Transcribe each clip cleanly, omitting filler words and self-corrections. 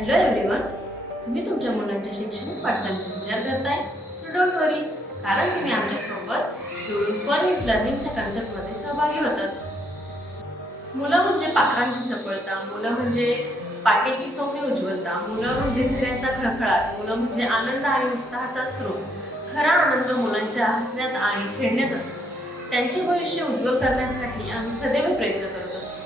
Hello everyone, तुम्ही तुमच्या मुलांच्या शैक्षणिक वाटचालीचा विचार करताय तर डोंट वरी, कारण तुम्ही आमच्यासोबत जुळून फन विथ लर्निंगच्या कन्सेप्टमध्ये सहभागी होतात. मुलं म्हणजे पाखरांची चपळता, मुलं म्हणजे पाट्याची सौम्य उज्ज्वलता, मुलं म्हणजे झऱ्याचा खळखळाट, मुलं म्हणजे आनंद आणि उत्साहाचा स्रोत. खरा आनंद मुलांच्या हसण्यात आणि खेळण्यात असतो. त्यांचे भविष्य उज्ज्वल करण्यासाठी आम्ही सदैव प्रयत्न करत असतो.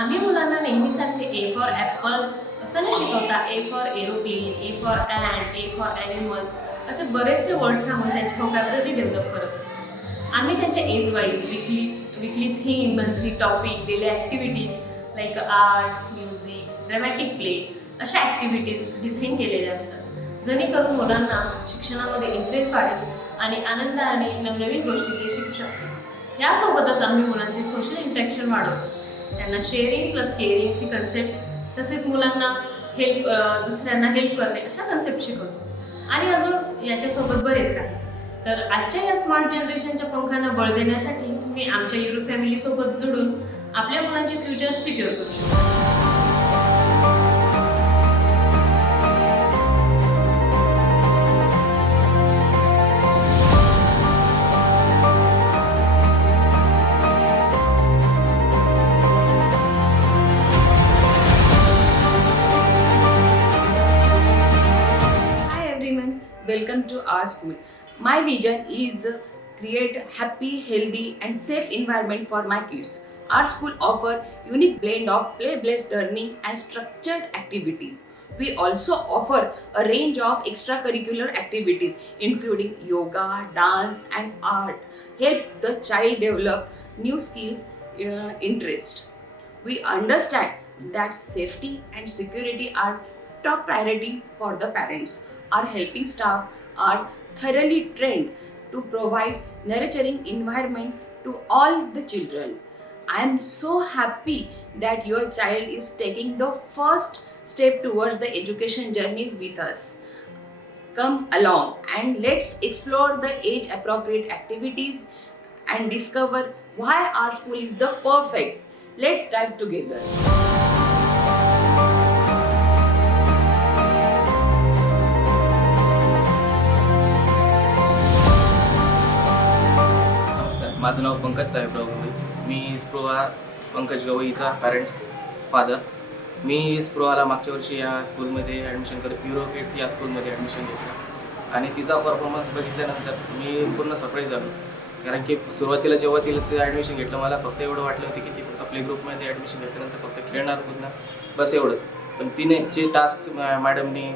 आम्ही मुलांना नेहमीसारखे ए फॉर ॲपल असं न शिकवता A for aeroplane, A for and, A for animals असे बरेचसे वर्ड्स सांगून त्यांची व्होकॅब्युलरी डेव्हलप करत असतो. आम्ही त्यांच्या age wise weekly theme, monthly topic, daily activities like art, music, dramatic play अशा ॲक्टिव्हिटीज डिझाईन केलेल्या असतात, जेणेकरून मुलांना शिक्षणामध्ये इंटरेस्ट वाढेल आणि आनंदाने नवनवीन गोष्टी ते शिकू शकतील. यासोबतच आम्ही मुलांचे सोशल इंटरॅक्शन वाढवतो, त्यांना शेअरिंग प्लस केअरिंगची कन्सेप्ट, तसेच मुलांना दुसऱ्यांना हेल्प करणे अशा कन्सेप्ट शिकवतो आणि अजून याच्यासोबत बरेच काही. तर आजच्या या स्मार्ट जनरेशनच्या पंखांना बळ देण्यासाठी तुम्ही आमच्या युरो फॅमिलीसोबत जोडून आपल्या मुलांचे फ्युचर सिक्युअर करू शकता. Welcome to our school. My vision is create happy, healthy and safe environment for my kids. Our school offer unique blend of play-based learning and structured activities. We also offer a range of extracurricular activities including yoga, dance and art. Help the child develop new skills, interest. We understand that safety and security are top priority for the parents. Our helping staff are thoroughly trained to provide nurturing environment to all the children. I am so happy that your child is taking the first step towards the education journey with us. Come along and let's explore the age appropriate activities and discover why our school is the perfect. Let's dive together. माझं नाव पंकज साहेबराव गवई. मी स्प्रोहा Pankaj गवईचा parents father. मी स्प्रोहाला मागच्या वर्षी या स्कूलमध्ये admission करत euro kids या स्कूलमध्ये admission घेतलं आणि तिचा परफॉर्मन्स बघितल्यानंतर मी पूर्ण सरप्राईज झालो. कारण की सुरुवातीला जेव्हा तिचं ॲडमिशन घेतलं मला फक्त एवढं वाटलं होतं की ती फक्त प्ले ग्रुपमध्ये ॲडमिशन घेतल्यानंतर फक्त खेळणार कुदणार बस एवढंच. पण तिने जे टास्क मॅडमनी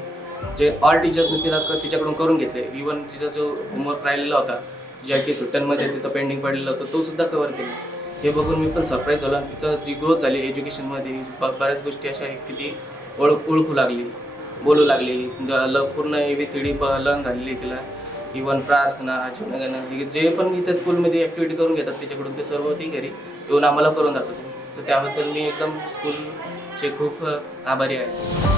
जे ऑल टीचर्सने तिच्याकडून करून घेतले, इवन तिचा जो होमवर्क राहिलेला होता, ज्या की सुट्ट्यांमध्ये तिचं पेंडिंग पडलेलं होतं, तो सुद्धा कव्हर केला. हे बघून मी पण सरप्राईज झालो. आणि तिचं जी ग्रोथ झाली एज्युकेशनमध्ये, बऱ्याच गोष्टी अशा आहेत की ती ओळखू लागली, बोलू लागली, पूर्ण ABCD लर्न झालेली तिला. इवन प्रार्थना, जनगणना जे पण इथे स्कूलमध्ये ॲक्टिव्हिटी करून घेतात तिच्याकडून ते सर्व ती घरी येऊन आम्हाला करून दाखवते. तर त्याबद्दल मी एकदम स्कूलचे खूप आभारी आहे.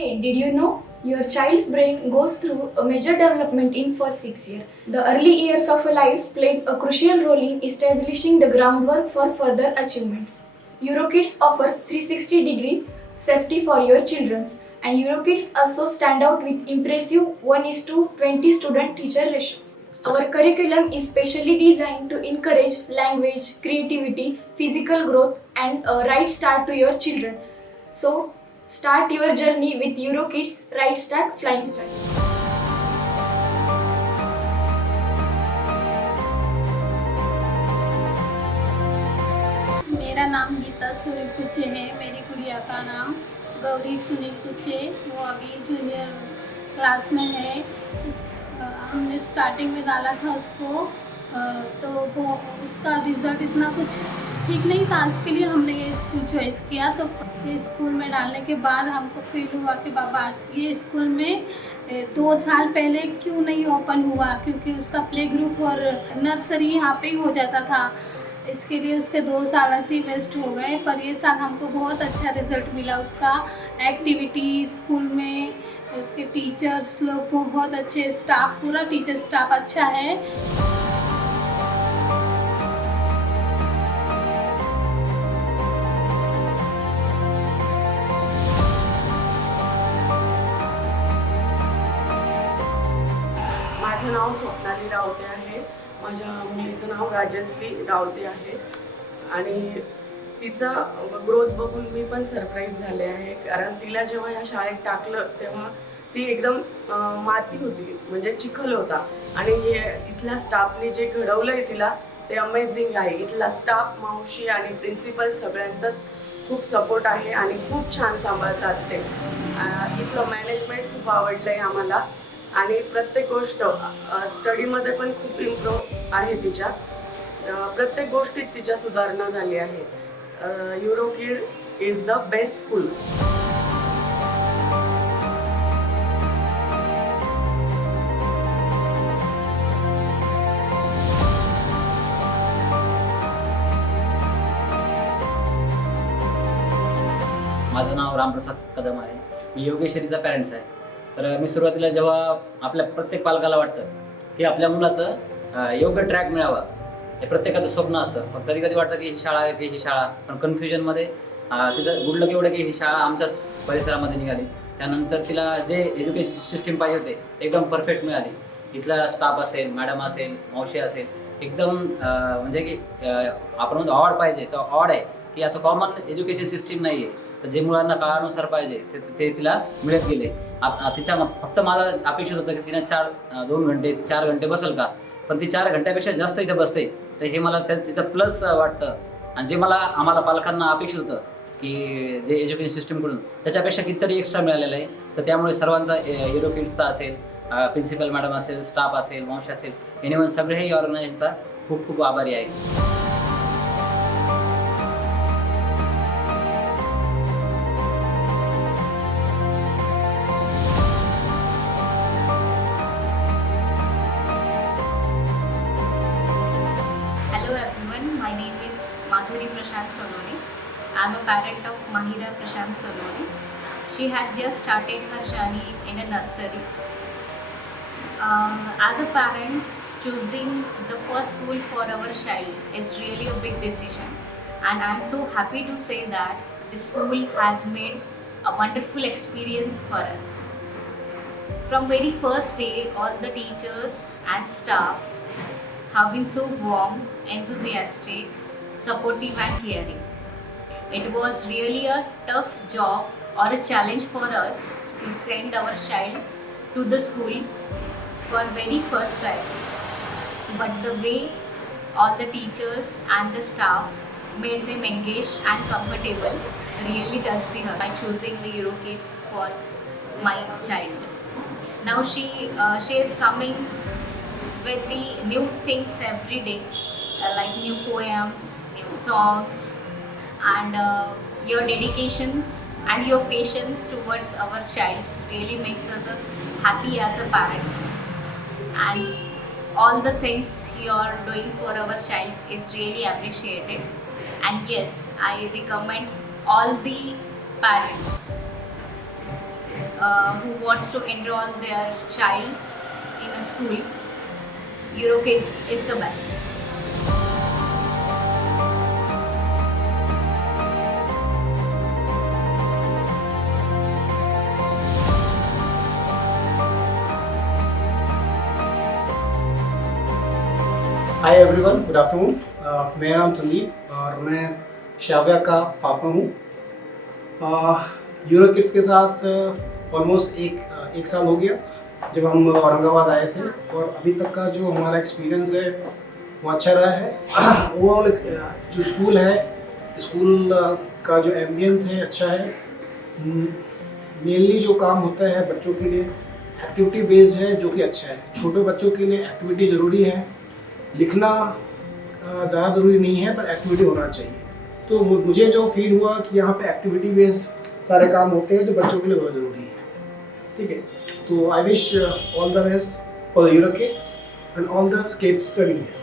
Hey, did you know your child's brain goes through a major development in first 6 years? The early years of a life plays a crucial role in establishing the groundwork for further achievements. EuroKids offers 360-degree safety for your children, and EuroKids also stand out with impressive 1:20 student-teacher ratio. Our curriculum is specially designed to encourage language, creativity, physical growth, and a right start to your children. So, start your journey with EuroKids Right Start Flying Start. मेरा नाम गीता सुनील कुचे है. मेरी गुड़िया का नाम गौरी सुनील कुचे. वो अभी junior class में है. हमने स्टार्टिंग में डाला था उसको, तो वो उसका रिज़ल्ट इतना कुछ ठीक नहीं था. इसके लिए हमने ये स्कूल चॉइस किया. तो ये स्कूल में डालने के बाद हमको फील हुआ कि बाबा ये स्कूल में 2 साल पहले क्यों नहीं ओपन हुआ, क्योंकि उसका प्ले ग्रुप और नर्सरी यहाँ पे ही हो जाता था. इसके लिए उसके 2 साल ऐसे ही वेस्ट हो गए. पर ये साल हमको बहुत अच्छा रिज़ल्ट मिला. उसका एक्टिविटी स्कूल में, उसके टीचर्स लोग बहुत अच्छे, स्टाफ पूरा टीचर स्टाफ अच्छा है. राजश्री रावते आहे. माझ्या मुलीचं नाव राजश्री रावते आहे आणि तिचा ग्रोथ बघून मी पण सरप्राईज झाले आहे. कारण तिला जेव्हा या शाळेत टाकलं तेव्हा ती एकदम माती होती, म्हणजे चिखल होता. आणि हे इथल्या स्टाफने जे घडवलंय तिला ते अमेझिंग आहे. इथला स्टाफ, मावशी आणि प्रिन्सिपल सगळ्यांचाच खूप सपोर्ट आहे आणि खूप छान सांभाळतात ते. इथलं मॅनेजमेंट खूप आवडलं आहे आम्हाला आणि प्रत्येक गोष्ट स्टडीमध्ये पण खूप इम्प्रूव्ह आहे तिच्या. प्रत्येक गोष्टीत तिच्या सुधारणा झाली आहे. युरोकिड इज द बेस्ट स्कूल. माझं नाव रामप्रसाद कदम आहे. मी योगेश्वरीचा पॅरेंट्स आहे. तर मी सुरुवातीला जेव्हा आपल्या प्रत्येक पालकाला वाटतं की आपल्या मुलाचं योग्य ट्रॅक मिळावा, हे प्रत्येकाचं स्वप्न असतं. पण कधी कधी वाटतं की ही शाळा आहे की ही शाळा, पण कन्फ्युजनमध्ये तिचं गुडलक एवढं की ही शाळा आमच्याच परिसरामध्ये निघाली. त्यानंतर तिला जे एज्युकेशन सिस्टीम पाहिजे होते एकदम परफेक्ट मिळाली. इथला स्टाफ असेल, मॅडम असेल, मावशी असेल, एकदम म्हणजे की आपण म्हणतो ऑड पाहिजे तर ऑड आहे की असं कॉमन एज्युकेशन सिस्टीम नाही आहे. तर जे मुलांना काळानुसार पाहिजे ते तिला मिळत गेले. तिच्या फक्त मला अपेक्षित होतं की तिने 2 घंटे 4 घंटे बसेल का, पण ती 4 घंट्यापेक्षा जास्त इथे बसते. तर हे मला तिथं प्लस वाटतं. आणि जे आम्हाला पालकांना अपेक्षित होतं की जे एज्युकेशन सिस्टीमकडून त्याच्यापेक्षा कितीतरी एक्स्ट्रा मिळालेलं आहे. तर त्यामुळे सर्वांचा युरोकिड्सचा असेल, प्रिन्सिपल मॅडम असेल, स्टाफ असेल, मावशी असेल, एनिवन सगळेही ऑर्गनायझेशनचा खूप खूप आभारी आहे. Hello everyone, my name is Madhuri Prashant Sonone. I am a parent of Mahira Prashant Sonone. She had just started her journey in a nursery. As a parent, choosing the first school for our child is really a big decision, and I am so happy to say that the school has made a wonderful experience for us. From very first day, all the teachers and staff have been so warm, enthusiastic, supportive and caring. It was really a tough job or a challenge for us to send our child to the school for very first time. But the way all the teachers and the staff made them engaged and comfortable really does the hurt by choosing the Eurokids for my child. Now she is coming with the new things every day, like new poems, new songs, and your dedications and your patience towards our child really makes us happy as a parent. And all the things you are doing for our child is really appreciated. And yes, I recommend all the parents who wants to enroll their child in a school. Eurokid is the best. Hi everyone, good afternoon. मेरा नाम संदीप और मैं शाव्या का पापा हूँ. यूरोकिड्स के साथ almost एक साल हो गया जब हम औरंगाबाद आए थे, और अभी तक का जो हमारा एक्सपीरियंस है वो अच्छा रहा है. ओवरऑल जो स्कूल है, स्कूल का जो एम्बियंस है अच्छा है. मेनली जो काम होता है बच्चों के लिए एक्टिविटी बेस्ड है, जो कि अच्छा है. छोटे बच्चों के लिए एक्टिविटी ज़रूरी है. लिखना ज़्यादा ज़रूरी नहीं है, पर एक्टिविटी होना चाहिए. तो मुझे जो फील हुआ कि यहाँ पे एक्टिविटी बेस्ड सारे काम होते हैं जो बच्चों के लिए बहुत ज़रूरी है. ठीक है, तो I wish all the best for the EuroKids and all the kids studying here.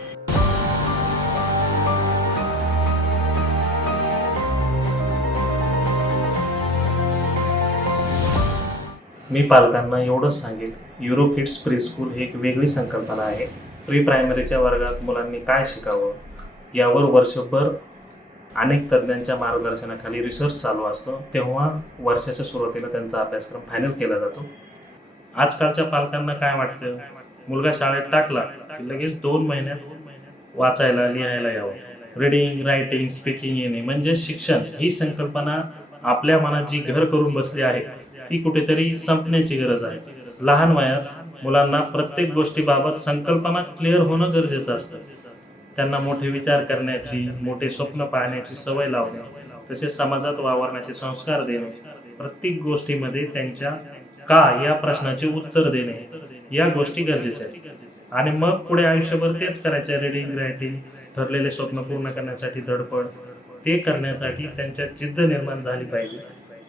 मी पालकांना एवढंच सांगेल, युरोकिड्स प्री स्कूल ही एक वेगळी संकल्पना आहे. प्री प्रायमरीच्या वर्गात मुलांनी काय शिकावं यावर वर्षभर अनेक तज्ज्ञांच्या मार्गदर्शनाखाली रिसर्च चालू असतो. तेव्हा वर्षाच्या सुरुवातीला त्यांचा अभ्यासक्रम फायनल केला जातो. आजकालच्या पालकांना काय वाटतं, मुलगा शाळेत टाकला की लगेच 2 महिन्यात वाचायला लिहायला यावं. रीडिंग, रायटिंग, स्पीकिंग येणे म्हणजे शिक्षण ही संकल्पना आपल्या मनात जी घर करून बसली आहे ती कुठेतरी संपण्याची गरज आहे. लहान वयात मुलांना प्रत्येक गोष्टीबाबत संकल्पना क्लिअर होणं गरजेचं असतं. त्यांना मोठे विचार करण्याची, मोठे स्वप्न पाहण्याची सवय लावणे, तसेच समाजात वावरण्याचे संस्कार देणे, प्रत्येक गोष्टीमध्ये त्यांच्या का या प्रश्नाचे उत्तर देणे, या गोष्टी गरजेच्या आहेत. आणि मग पुढे आयुष्यभर तेच करायचे, रीडिंग, रायटिंग, ठरलेले स्वप्न पूर्ण करण्यासाठी धडपड. ते करण्यासाठी त्यांच्यात जिद्द निर्माण झाली पाहिजे.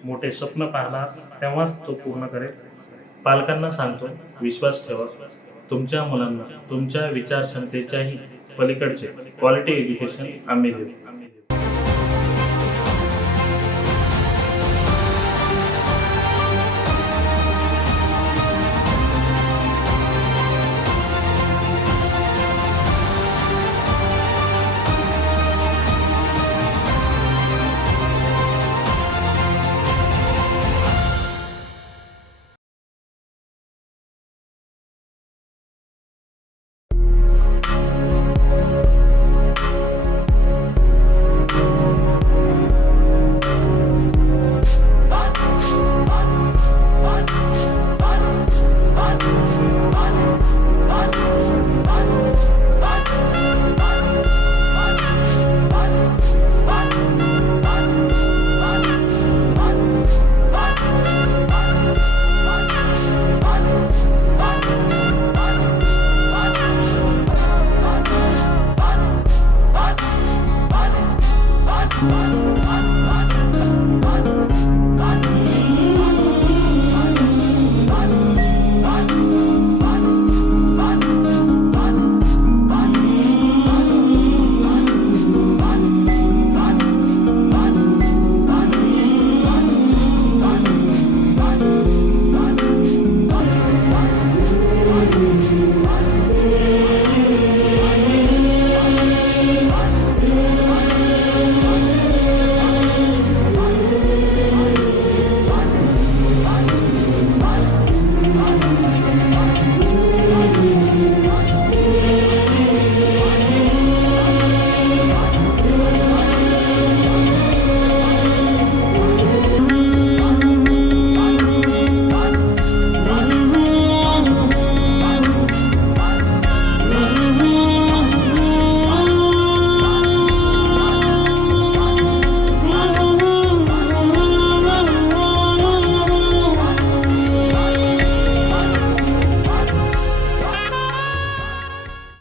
मोठे स्वप्न पाहणार तेव्हाच तो पूर्ण करेल. पालकांना सांगतो, विश्वास ठेवा. तुमच्या मुलांना तुमच्या विचारक्षमतेच्याही पलीकडचे क्वालिटी एज्युकेशन आम्ही देऊ.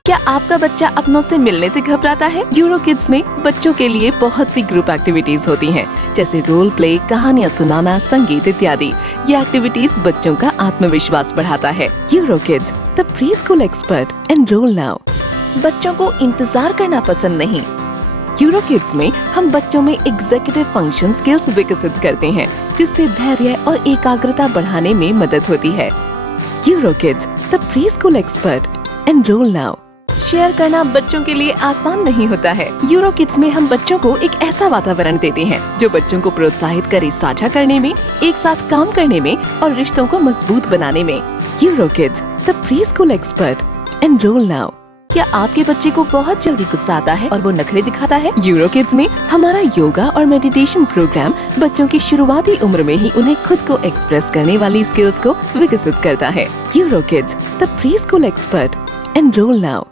क्या आपका बच्चा अपनों से मिलने से घबराता है? यूरो किड्स में बच्चों के लिए बहुत सी ग्रुप एक्टिविटीज होती हैं, जैसे रोल प्ले, कहानियाँ सुनाना, संगीत इत्यादि। ये एक्टिविटीज बच्चों का आत्मविश्वास बढ़ाता है। Euro kids, the pre school expert, enrol now. बच्चों को इंतजार करना पसंद नहीं। यूरो किड्स में हम बच्चों में एग्जीक्यूटिव फंक्शन स्किल्स विकसित करते हैं, जिससे धैर्य और एकाग्रता बढ़ाने में मदद होती है। Euro kids, the pre school expert, enrol now. Share करना बच्चों के लिए आसान नहीं होता है। यूरो किड्स में हम बच्चों को एक ऐसा वातावरण देते हैं जो बच्चों को प्रोत्साहित करे साझा करने में, एक साथ काम करने में और रिश्तों को मजबूत बनाने में। Euro kids, the pre school expert, enrol now. क्या आपके बच्चे को बहुत जल्दी गुस्सा आता है और वो नखरे दिखाता है? यूरो किड्स में हमारा योगा और मेडिटेशन प्रोग्राम बच्चों की शुरुआती उम्र में ही उन्हें खुद को एक्सप्रेस करने वाली स्किल्स को विकसित करता है। Euro kids, the pre school expert, enrol now.